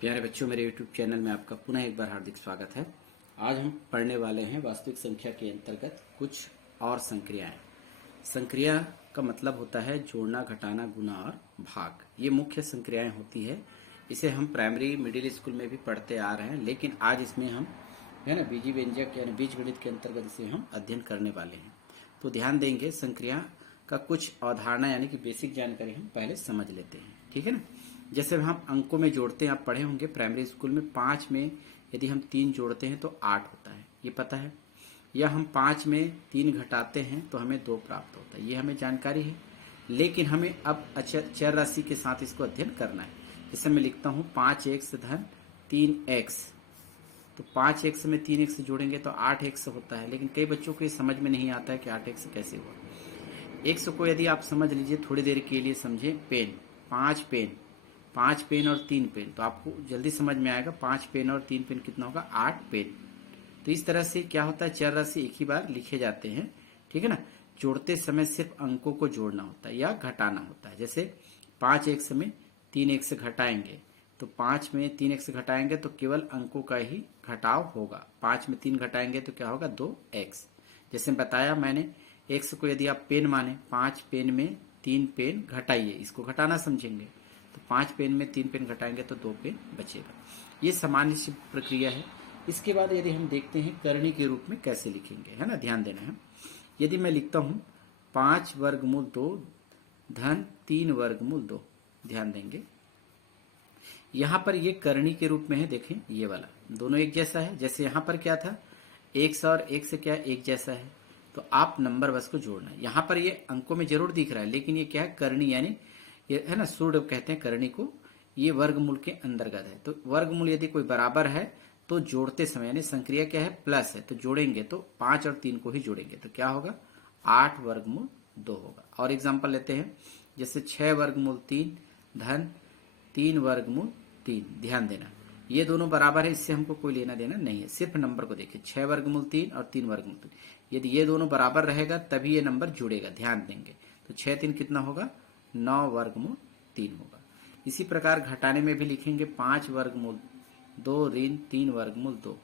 प्यारे बच्चों, मेरे YouTube चैनल में आपका पुनः एक बार हार्दिक स्वागत है। आज हम पढ़ने वाले हैं वास्तविक संख्या के अंतर्गत कुछ और संक्रियाएं। संक्रिया का मतलब होता है जोड़ना, घटाना, गुणा और भाग। ये मुख्य संक्रियाएं होती है। इसे हम प्राइमरी मिडिल स्कूल में भी पढ़ते आ रहे हैं, लेकिन आज इसमें हम बीजी व्यंजक यानी बीजगणित के अंतर्गत इसे हम अध्ययन करने वाले हैं। तो ध्यान देंगे, संक्रिया का कुछ अवधारणा यानी कि बेसिक जानकारी हम पहले समझ लेते हैं, ठीक है ना। जैसे हम अंकों में जोड़ते हैं, आप पढ़े होंगे प्राइमरी स्कूल में, 5 में यदि हम 3 जोड़ते हैं तो 8 होता है, ये पता है। या हम 5 में 3 घटाते हैं तो हमें 2 प्राप्त होता है, ये हमें जानकारी है। लेकिन हमें अब चर राशि के साथ इसको अध्ययन करना है। जैसे मैं लिखता हूँ 5x धन 3x, तो 5x में 3x जोड़ेंगे तो 8x होता है। लेकिन कई बच्चों को ये समझ में नहीं आता है कि 8x कैसे हुआ। x को यदि आप समझ लीजिए, थोड़ी देर के लिए समझे, पेन, 5 पेन और 3 पेन, तो आपको जल्दी समझ में आएगा 5 पेन और 3 पेन कितना होगा, 8 पेन। तो इस तरह से क्या होता है, चर राशि एक ही बार लिखे जाते हैं, ठीक है ना। जोड़ते समय सिर्फ अंकों को जोड़ना होता है या घटाना होता है। जैसे 5x में 3x घटाएंगे तो 5 में 3x घटाएंगे तो केवल अंकों का ही घटाव होगा। 5 में 3 घटाएंगे तो क्या होगा, 2x। जैसे बताया मैंने, x को यदि आप पेन माने, 5 पेन में 3 पेन घटाइए, इसको घटाना समझेंगे, तो 5 पेन में 3 पेन घटाएंगे तो 2 पेन बचेगा। ये सामान्य सी प्रक्रिया है। इसके बाद यदि हम देखते हैं करणी के रूप में कैसे लिखेंगे, है ना, ध्यान देना है। यदि मैं लिखता हूं 5 वर्गमूल 2 धन 3 वर्गमूल 2, ध्यान देंगे यहां पर ये करणी के रूप में है। देखें ये वाला दोनों एक जैसा है। जैसे यहां पर क्या था, x और x से क्या एक जैसा है, तो आप नंबर बस को जोड़ना है। यहां पर ये अंकों में जरूर दिख रहा है, लेकिन ये क्या है, करणी यानी ये है ना, सूड कहते हैं करणी को। ये वर्गमूल के अंतर्गत है। तो वर्गमूल यदि कोई बराबर है तो जोड़ते समय, यानी संक्रिया क्या है, प्लस है, तो जोड़ेंगे तो 5 और 3 को ही जोड़ेंगे तो क्या होगा, 8 वर्गमूल 2 होगा। और एग्जाम्पल लेते हैं, जैसे 6 वर्गमूल 3 धन 3 वर्गमूल 3। ध्यान देना, ये दोनों बराबर है, इससे हमको कोई लेना देना नहीं है, सिर्फ नंबर को देखिए, 6 वर्गमूल 3 और 3 वर्गमूल 3। यदि ये दोनों बराबर रहेगा तभी ये नंबर जुड़ेगा, ध्यान देंगे। तो 6 3 कितना होगा, 9 वर्गमूल 3 होगा। इसी प्रकार घटाने में भी लिखेंगे 5 वर्गमूल 2 ऋण 3 वर्गमूल 2,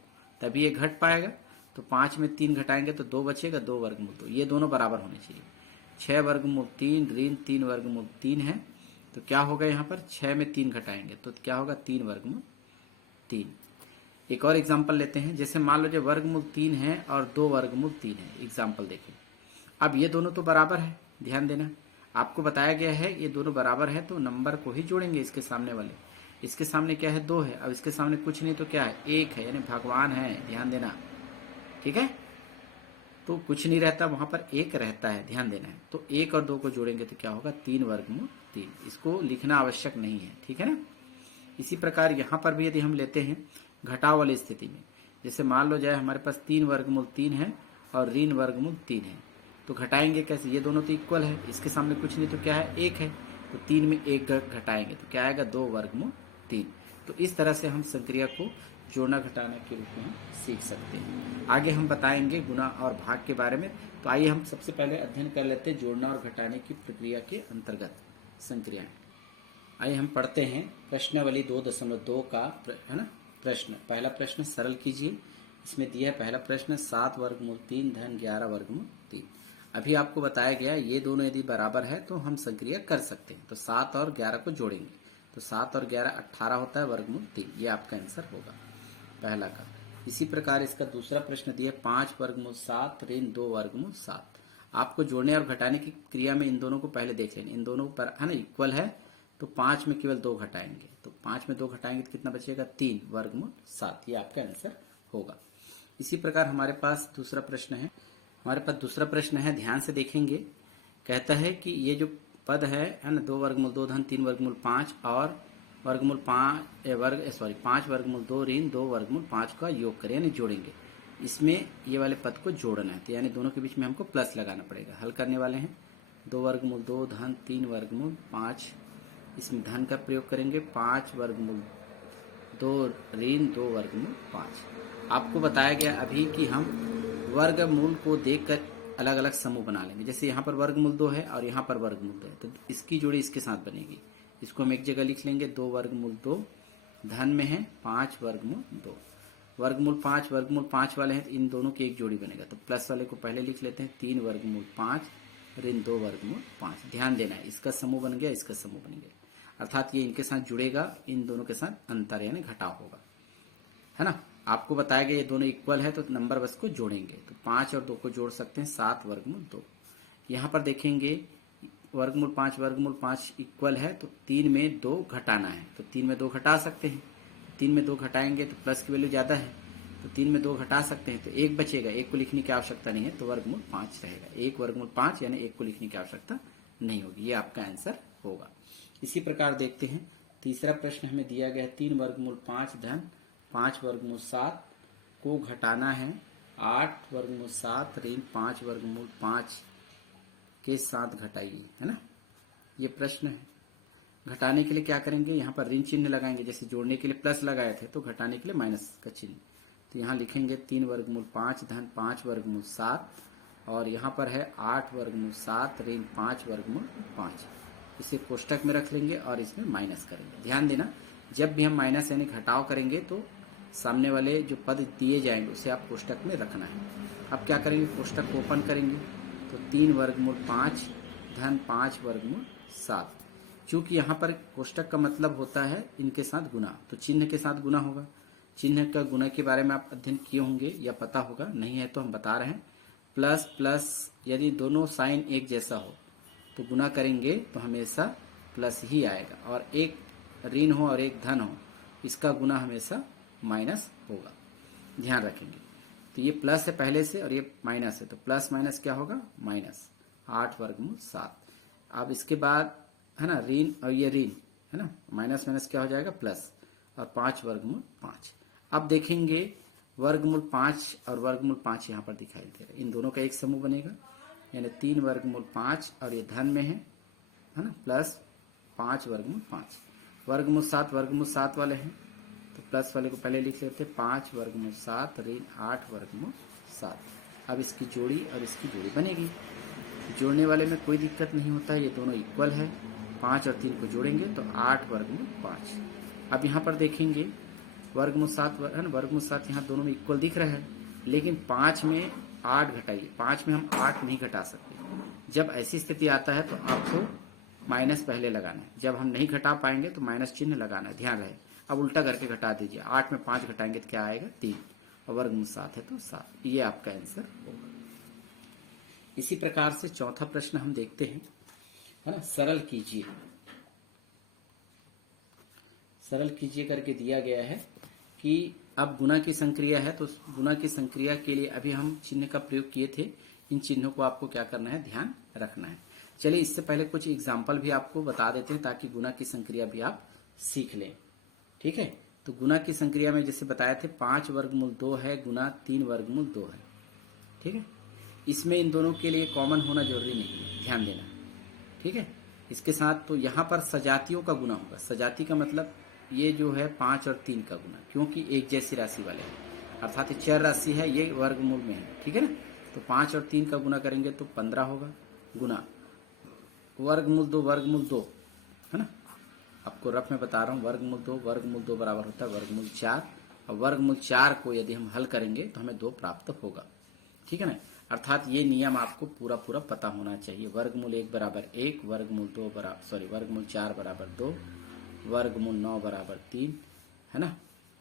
तभी ये घट पाएगा। तो 5 में 3 घटाएंगे तो 2 बचेगा, 2 वर्गमूल 2, ये दोनों बराबर होने चाहिए। 6 वर्गमूल 3 ऋण 3 वर्गमूल 3 है, तो क्या होगा, यहाँ पर 6 में 3 घटाएंगे तो क्या होगा, 3 वर्गमूल 3। एक और एग्जाम्पल लेते हैं, जैसे मान लो जो वर्गमूल 3 है और 2 वर्गमूल 3 है। एग्जाम्पल देखें, अब ये दोनों तो बराबर है, ध्यान देना, आपको बताया गया है ये दोनों बराबर है तो नंबर को ही जोड़ेंगे। इसके सामने वाले, इसके सामने क्या है, 2 है, अब इसके सामने कुछ नहीं तो क्या है, 1 है, यानी भगवान है, ध्यान देना, ठीक है। तो कुछ नहीं रहता, वहां पर 1 रहता है, ध्यान देना है। तो 1 और 2 को जोड़ेंगे तो क्या होगा, 3 वर्गमूल 3। इसको लिखना आवश्यक नहीं है, ठीक है ना। इसी प्रकार यहाँ पर भी यदि हम लेते हैं घटाव वाली स्थिति में, जैसे मान लो जाए हमारे पास 3 वर्गमूल 3 है और ऋण वर्गमूल 3 है, तो घटाएंगे कैसे, ये दोनों तो इक्वल है, इसके सामने कुछ नहीं तो क्या है, 1 है, तो 3 में 1 घटाएंगे तो क्या आएगा, 2 वर्गमूल 3। तो इस तरह से हम संक्रिया को जोड़ना घटाना के रूप में हम सीख सकते हैं। आगे हम बताएंगे गुणा और भाग के बारे में। तो आइए हम सबसे पहले अध्ययन कर लेते हैं जोड़ना और घटाने की प्रक्रिया के अंतर्गत संक्रियाएं। आइए हम पढ़ते हैं प्रश्नावली 2.2 का, है ना, प्रश्न। पहला प्रश्न सरल कीजिए। इसमें दिया है पहला प्रश्न, 7 वर्गमूल 3 धन 11 वर्गमूल 3। अभी आपको बताया गया ये दोनों यदि बराबर है तो हम संक्रिया कर सकते हैं। तो 7 और 11 को जोड़ेंगे तो 7 और 11 18 होता है, वर्गमूल 3, ये आपका आंसर होगा पहला का। इसी प्रकार इसका दूसरा प्रश्न दिया 5 वर्गमूल 7 ऋण 2 वर्गमूल 7। आपको जोड़ने और घटाने की क्रिया में इन दोनों को पहले देख लेना, इन दोनों पर है ना इक्वल है, तो 5 में केवल 2 घटाएंगे, तो 5 में 2 घटाएंगे तो कितना बचेगा, 3 वर्गमूल 7, ये आपका आंसर होगा। इसी प्रकार हमारे पास दूसरा प्रश्न है, ध्यान से देखेंगे। कहता है कि ये जो पद है ना, 2 वर्गमूल 2 धन 3 वर्गमूल 5 और वर्गमूल 5 वर्गमूल 2 ऋण 2 वर्गमूल 5 का योग करें, यानी जोड़ेंगे। इसमें ये वाले पद को जोड़ना है, तो यानी दोनों के बीच में हमको प्लस लगाना पड़ेगा। हल करने वाले हैं, 2 वर्गमूल 2 धन 3 वर्गमूल 5, इसमें धन का प्रयोग करेंगे, 5 वर्गमूल 2 ऋण 2 वर्गमूल 5। आपको बताया गया अभी कि हम वर्गमूल को देखकर अलग अलग समूह बना लेंगे। जैसे यहाँ पर वर्गमूल 2 है और यहाँ पर वर्गमूल 2 है, तो इसकी जोड़ी इसके साथ बनेगी। इसको हम एक जगह लिख लेंगे, 2 वर्गमूल 2 धन में है 5 वर्गमूल 2। वर्गमूल 5 वाले हैं तो इन दोनों की एक जोड़ी बनेगा, तो प्लस वाले को पहले लिख लेते हैं 3 वर्गमूल 5 ऋण 2 वर्गमूल 5। ध्यान देना है, इसका समूह बन गया, इसका समूह बन गया, अर्थात ये इनके साथ जुड़ेगा, इन दोनों के साथ अंतर यानी घटाव होगा, है ना। आपको बताया गया ये दोनों इक्वल है तो नंबर बस को जोड़ेंगे, तो 5 और 2 को जोड़ सकते हैं 7 वर्गमूल 2। यहाँ पर देखेंगे वर्गमूल 5 इक्वल है तो 3 में 2 घटाना है, तो 3 में 2 घटा सकते हैं, 3 में 2 घटाएंगे तो प्लस की वैल्यू ज्यादा है, तो 3 में 2 घटा सकते हैं तो 1 बचेगा, 1 को लिखने की आवश्यकता नहीं है, तो वर्गमूल 5 रहेगा। 1 वर्गमूल 5 यानी 1 को लिखने की आवश्यकता नहीं होगी, ये आपका आंसर होगा। इसी प्रकार देखते हैं तीसरा प्रश्न हमें दिया गया है 3 वर्गमूल 5 धन 5 वर्गमूल 7 को घटाना है 8 वर्गमूल 7 ऋण 5 वर्गमूल 5 के साथ घटाइए, है ना। ये प्रश्न है। घटाने के लिए क्या करेंगे, यहाँ पर ऋण चिन्ह लगाएंगे, जैसे जोड़ने के लिए प्लस लगाए थे तो घटाने के लिए माइनस का चिन्ह, तो यहाँ लिखेंगे 3 वर्गमूल 5 धन 5 वर्गमूल 7 और यहाँ पर है 8 वर्गमूल 7 ऋण 5 वर्गमूल 5। इसे कोष्टक में रख लेंगे और इसमें माइनस करेंगे। ध्यान देना, जब भी हम माइनस यानी घटाव करेंगे तो सामने वाले जो पद दिए जाएंगे उसे आप कोष्टक में रखना है। अब क्या करेंगे, कोष्टक ओपन करेंगे तो 3 वर्गमूल 5 धन 5 वर्गमूल 7। चूंकि यहाँ पर कोष्टक का मतलब होता है इनके साथ गुना, तो चिन्ह के साथ गुना होगा। चिन्ह का गुना के बारे में आप अध्ययन किए होंगे या पता होगा, नहीं है तो हम बता रहे हैं। प्लस प्लस यदि दोनों साइन एक जैसा हो तो गुना करेंगे तो हमेशा प्लस ही आएगा, और एक ऋण हो और एक धन हो इसका गुना हमेशा माइनस होगा, ध्यान रखेंगे। तो ये प्लस है पहले से और ये माइनस है, तो प्लस माइनस क्या होगा, माइनस 8 वर्गमूल 7। अब इसके बाद है ना ऋण और ये ऋण है ना, माइनस माइनस क्या हो जाएगा प्लस, और 5 वर्गमूल 5। अब देखेंगे वर्गमूल 5 और वर्गमूल 5 यहाँ पर दिखाई दे रहा है, इन दोनों का एक समूह बनेगा, यानी 3 वर्गमूल 5 और ये धन में है ना, प्लस 5 वर्गमूल 5। वर्गमूल 7 वाले हैं तो प्लस वाले को पहले लिख लेते हैं 5 वर्गमूल 7 ऋण 8 वर्गमूल 7। अब इसकी जोड़ी और इसकी जोड़ी बनेगी, जोड़ने वाले में कोई दिक्कत नहीं होता है, ये दोनों इक्वल है। 5 और 3 को जोड़ेंगे तो 8 वर्गमूल 5। अब यहाँ पर देखेंगे वर्गमूल 7 है ना, वर्गमूल 7 यहाँ दोनों में इक्वल दिख रहा है, लेकिन 5 में 8 घटाइए, 5 में हम 8 नहीं घटा सकते। जब ऐसी स्थिति आता है तो आपको माइनस पहले लगाना है, जब हम नहीं घटा पाएंगे तो माइनस चिन्ह लगाना है, ध्यान रहे। अब उल्टा करके घटा दीजिए, 8 में 5 घटाएंगे तो क्या आएगा 3, और वर्गमूल 7 है तो 7। ये आपका आंसर होगा। इसी प्रकार से चौथा प्रश्न हम देखते हैं, है ना। सरल कीजिए, सरल कीजिए करके दिया गया है कि अब गुणा की संक्रिया है, तो गुणा की संक्रिया के लिए अभी हम चिन्ह का प्रयोग किए थे, इन चिन्हों को आपको क्या करना है, ध्यान रखना है। चलिए इससे पहले कुछ एग्जाम्पल भी आपको बता देते हैं ताकि गुणा की संक्रिया भी आप सीख लें, ठीक है। तो गुणा की संक्रिया में जैसे बताए थे 5 वर्गमूल 2 है गुना 3 वर्गमूल 2 है, ठीक है। इसमें इन दोनों के लिए कॉमन होना जरूरी नहीं है, ध्यान देना, ठीक है। इसके साथ तो यहाँ पर सजातियों का गुना होगा, सजाती का मतलब ये जो है 5 और 3 का गुना, क्योंकि एक जैसी राशि वाले हैं, अर्थात ये चर राशि है, ये वर्गमूल में है, ठीक है ना। तो 5 और 3 का गुना करेंगे तो 15 होगा, गुना वर्गमूल 2 है ना। आपको रफ में बता रहा हूँ, वर्गमूल 2 बराबर होता है वर्गमूल 4, और वर्गमूल 4 को यदि हम हल करेंगे तो हमें 2 प्राप्त होगा, ठीक है ना। अर्थात ये नियम आपको पूरा पता होना चाहिए। वर्गमूल 1 बराबर 1, वर्गमूल 4 बराबर 2, वर्गमूल 9 बराबर 3, है ना,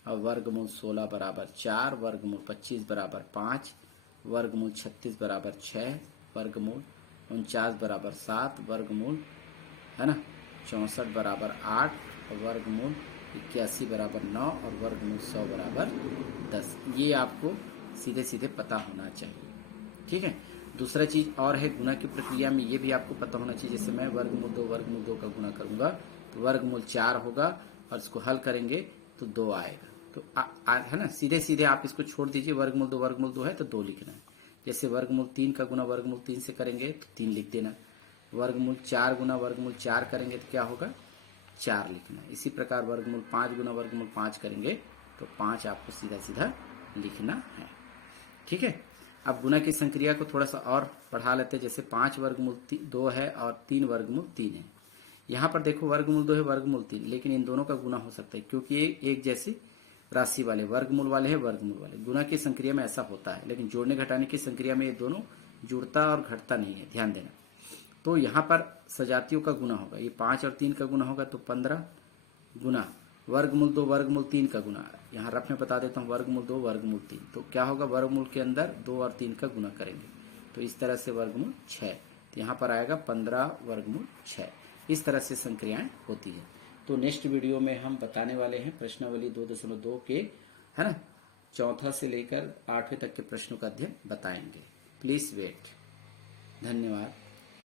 और वर्गमूल 16 बराबर 4, वर्गमूल 25 बराबर 5, वर्गमूल 36 बराबर 6, वर्गमूल 49 बराबर 7, वर्गमूल है ना 64 बराबर 8, और वर्गमूल 81 बराबर 9, और वर्गमूल 100 बराबर 10। ये आपको सीधे सीधे पता होना चाहिए, ठीक है। दूसरा चीज और है, गुणा की प्रक्रिया में ये भी आपको पता होना चाहिए। जैसे मैं वर्गमूल 2 का गुणा करूंगा तो वर्गमूल 4 होगा, और इसको हल करेंगे तो 2 आएगा, तो है ना। सीधे सीधे आप इसको छोड़ दीजिए, वर्गमूल 2 है तो 2 लिखना है। जैसे वर्गमूल 3 का गुना वर्गमूल 3 से करेंगे तो 3 लिख देना, वर्गमूल 4 गुना वर्गमूल 4 करेंगे तो क्या होगा 4 लिखना। इसी प्रकार वर्गमूल 5 गुना वर्गमूल 5 करेंगे तो 5 आपको सीधा सीधा लिखना है, ठीक है। अब गुणा की संक्रिया को थोड़ा सा और बढ़ा लेते हैं। जैसे 5 वर्गमूल 2 है और 3 वर्गमूल 3 है, यहाँ पर देखो वर्गमूल 2 है, वर्गमूल 3, लेकिन इन दोनों का गुना हो सकता है क्योंकि ये एक जैसी राशि वाले वर्गमूल वाले है, वर्गमूल वाले। गुना की संक्रिया में ऐसा होता है, लेकिन जोड़ने घटाने की संक्रिया में ये दोनों जुड़ता और घटता नहीं है, ध्यान देना। तो यहाँ पर सजातियों का गुना होगा, ये 5 और 3 का गुना होगा तो 15 गुना वर्गमूल 2 वर्गमूल 3 का गुना। यहाँ रफ में बता देता हूँ, वर्गमूल 2 वर्गमूल 3, तो क्या होगा, वर्गमूल के अंदर 2 और 3 का गुना करेंगे तो इस तरह से वर्गमूल 6, तो यहाँ पर आएगा 15 वर्गमूल 6। इस तरह से संक्रियाएं होती है। तो नेक्स्ट वीडियो में हम बताने वाले हैं प्रश्नावली 2.2 के, है ना, चौथा से लेकर 8वें तक के प्रश्नों का अध्ययन बताएंगे। Please wait. धन्यवाद।